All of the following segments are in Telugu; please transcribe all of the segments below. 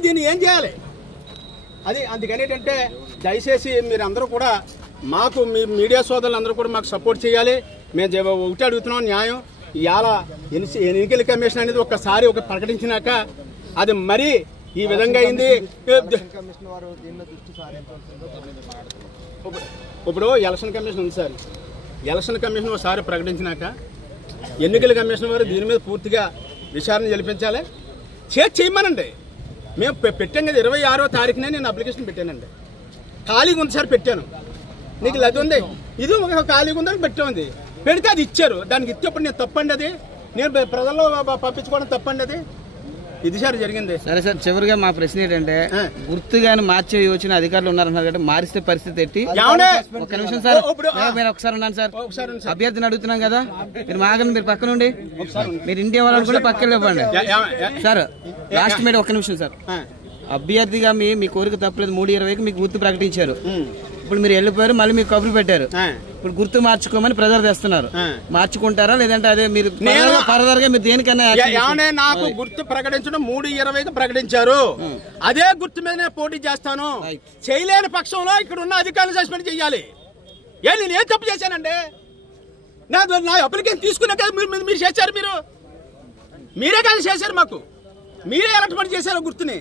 దీన్ని ఏం చేయాలి అది అందుకని ఏంటంటే దయచేసి మీరందరూ కూడా మాకు మీ మీడియా సోదరులందరూ కూడా మాకు సపోర్ట్ చేయాలి. మేము ఒకటి అడుగుతున్నాం న్యాయం. ఇవాళ ఎన్నికల కమిషన్ అనేది ఒక్కసారి ప్రకటించినాక అది మరీ ఈ విధంగా అయింది. ఇప్పుడు ఎలక్షన్ కమిషన్ ఉంది సార్. ఎలక్షన్ కమిషన్ ఒకసారి ప్రకటించినాక ఎన్నికల కమిషన్ వారు దీని మీద పూర్తిగా విచారణ జరిపించాలి. చేయమనండి. మేము పెట్టాం కదా 26వ తారీఖునే నేను అప్లికేషన్ పెట్టానండి. ఖాళీగా ఉంది సార్, పెట్టాను. నీకు లది ఉంది, ఇది ఒక ఖాళీగా ఉందని పెట్టామంది. పెడితే అది ఇచ్చారు. దానికి ఇచ్చేప్పుడు నేను తప్పండి, అది నేను ప్రజల్లో పంపించుకోవడం తప్పండి. అది ఇది సార్ జరిగింది. సరే సార్, చివరిగా మా ప్రశ్న ఏంటంటే గుర్తుగాని మార్చే యోచన అధికారులు ఉన్నారన్నారు కదా, మారిస్తే పరిస్థితి ఎట్టి? ఒక్క నిమిషం సార్, మీరు ఒకసారి ఉన్నాను సార్. అభ్యర్థిని అడుగుతున్నాం కదా, మీరు మాగండి, మీరు పక్క నుండి మీరు ఇండియా వాళ్ళని కూడా పక్కన ఇవ్వండి సార్. లాస్ట్ మీద ఒక్క నిమిషం సార్. అభ్యర్థిగా మీ కోరిక తప్పలేదు. 3/20కి మీకు గుర్తు ప్రకటించారు. ఇప్పుడు మీరు వెళ్ళిపోయారు, మళ్ళీ మీకు కబురు పెట్టారు. ఇప్పుడు గుర్తు మార్చుకోమని ప్రెజర్ తెస్తున్నారు. మార్చుకుంటారా లేదంటే అదే మీరు ఫర్దర్ గా మీరు దేనికన్నా? నాకు గుర్తు ప్రకటించడం 3/20కి ప్రకటించారు. అదే గుర్తు మీద నేను పోటీ చేస్తాను. చేయలేని పక్షంలో ఇక్కడ ఉన్న అధికారులు సస్పెండ్ చేయాలి. నేను ఏం తప్పు చేశానండి? నా అప్లికేషన్ తీసుకునే కదా మీరు చేశారు. మీరే కదా చేశారు. మాకు మీరే ఎలాంటి పని చేశారు గుర్తుని.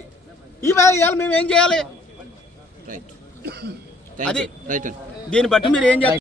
ఇవాళ మేము ఏం చేయాలి? అది దీన్ని బట్టి మీరు ఏం చేస్తారు?